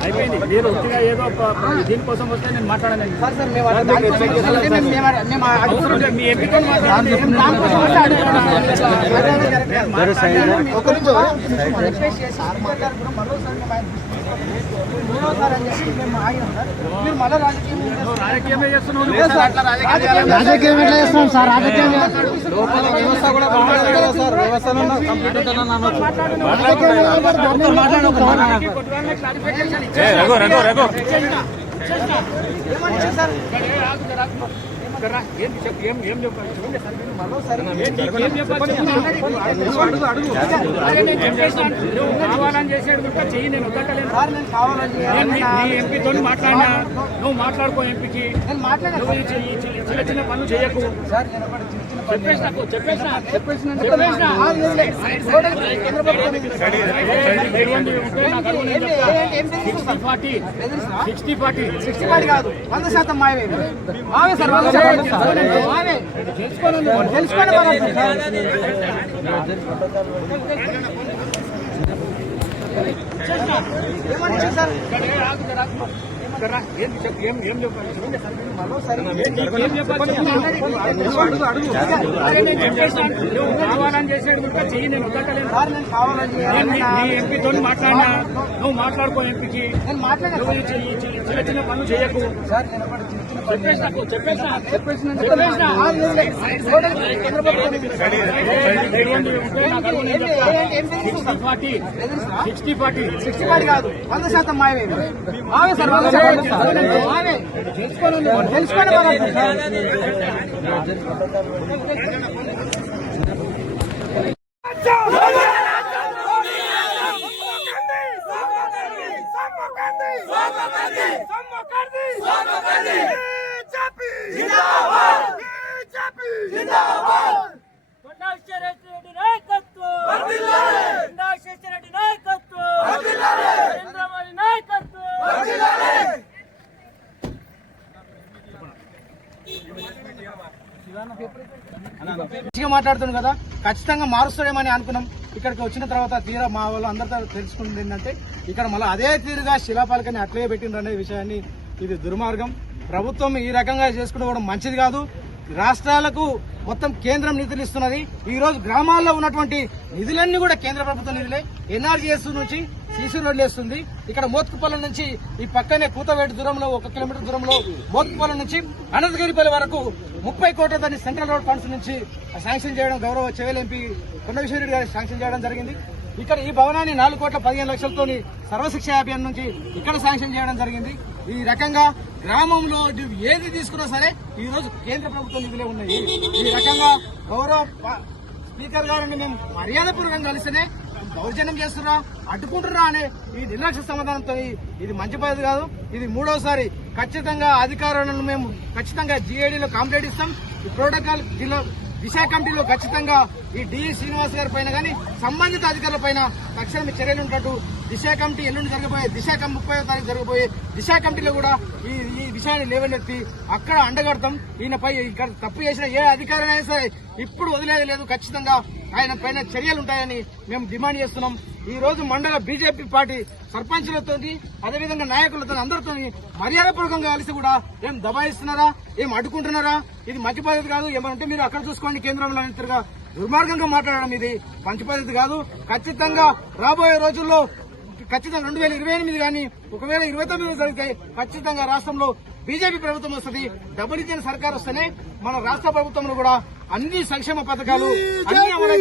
అయిపోయింది. మీరు వచ్చిగా ఏదో దీనికోసం వస్తే నేను మాట్లాడలేదు. మీ ఎంపీతో రాజకీయమే చేస్తున్నాం సార్. రాజకీయం కావాలని చేసాడు చెయ్యి. నేను వద్దలేను. ఎంపీతో మాట్లాడినా నువ్వు మాట్లాడుకో. ఎంపీకి చిన్న చిన్న పనులు చేయకు. కావాలని చేసాడు చెయ్యి. నేను వద్దలేను. ఎంపీతో మాట్లాడినా నువ్వు మాట్లాడుకో. ఎంపీకి చిన్న చిన్న పనులు చేయకు. మాట్లాడుతున్నాం కదా, ఖచ్చితంగా మారుస్తాడేమని అనుకున్నాం. ఇక్కడికి వచ్చిన తర్వాత తీరా మా వాళ్ళు అందరితో తెలుసుకుంది ఏంటంటే ఇక్కడ మళ్ళీ అదే తీరుగా శిలాపాలకని అట్లే పెట్టిండ్రు అనే విషయాన్ని, ఇది దుర్మార్గం. ప్రభుత్వం ఈ రకంగా చేసుకోవడం మంచిది కాదు. రాష్ట్రాలకు మొత్తం కేంద్రం నిధులు ఇస్తున్నది. ఈ రోజు గ్రామాల్లో ఉన్నటువంటి నిధులన్నీ కూడా కేంద్ర ప్రభుత్వ నిధులే. ఎన్ఆర్జీఎస్ నుంచి సీసీ రోడ్లు వేస్తుంది. ఇక్కడ మోత్కుపల్లి నుంచి ఈ పక్కనే కూతవేటు దూరంలో 1 కిలోమీటర్ దూరంలో మోత్కుపల్లి నుంచి అనంతగిరిపల్లి వరకు 30 కోట్ల దాన్ని సెంట్రల్ రోడ్ ఫండ్స్ నుంచి శాంక్షన్ చేయడం గౌరవ చెవేల్ ఎంపీ కొండవిశ్వరెడ్డి గారు శాంక్షన్ చేయడం జరిగింది. ఇక్కడ ఈ భవనాన్ని 4,15,00,000తో సర్వశిక్ష అభియాన్ నుంచి ఇక్కడ శాంక్షన్ చేయడం జరిగింది. ఈ రకంగా గ్రామంలో ఏది తీసుకున్నా సరే ఈ రోజు కేంద్ర ప్రభుత్వ నిధులే ఉన్నాయి. ఈ రకంగా గౌరవ స్పీకర్ గారిని మేము మర్యాదపూర్వకంగా కలిస్తేనే దౌర్జన్యం చేస్తున్నా, అడ్డుకుంటున్నా అనే ఈ నిర్లక్ష్య సమాధానంతో ఇది మంచి పద్ధతి కాదు. ఇది 3వసారి ఖచ్చితంగా అధికారులను మేము ఖచ్చితంగా జీఏడీలో కంప్లైంట్ ఇస్తాం. ఈ ప్రోటోకాల్ దిశ కమిటీలో ఖచ్చితంగా ఈ డిఈ శ్రీనివాస్ గారి పైన కానీ సంబంధిత అధికారుల పైన తక్షణమే చర్యలు ఉన్నట్టు దిశ కమిటీ ఎల్లుండి జరగబోయే 30వ తారీఖు జరగబోయే దిశ కమిటీలో కూడా ఈ విషయాన్ని లేవనెత్తి అక్కడ అండగడతాం. ఈయనపై ఇక్కడ తప్పు చేసిన ఏ అధికారైనా సరే ఇప్పుడు వదిలేది లేదు. ఖచ్చితంగా ఆయన పైన చర్యలు ఉంటాయని మేము డిమాండ్ చేస్తున్నాం. ఈ రోజు మండల బీజేపీ పార్టీ సర్పంచులతో అదేవిధంగా నాయకులతో అందరితో మర్యాదపూర్వకంగా కలిసి కూడా ఏం దబాయిస్తున్నారా, ఏం అడ్డుకుంటున్నారా? ఇది మంచి పద్ధతి కాదు. ఏమంటే మీరు అక్కడ చూసుకోండి, కేంద్రంలో తిరగా దుర్మార్గంగా మాట్లాడడం ఇది మంచి పద్ధతి కాదు. ఖచ్చితంగా రాబోయే రోజుల్లో ఖచ్చితంగా 2028 కానీ 2029 జరిగితే ఖచ్చితంగా రాష్ట్రంలో బీజేపీ ప్రభుత్వం వస్తుంది. డబుల్ ఇంజిన్ సర్కార్ వస్తేనే మన రాష్ట్ర ప్రభుత్వంలో కూడా అన్ని సంక్షేమ పథకాలు అన్ని అమలు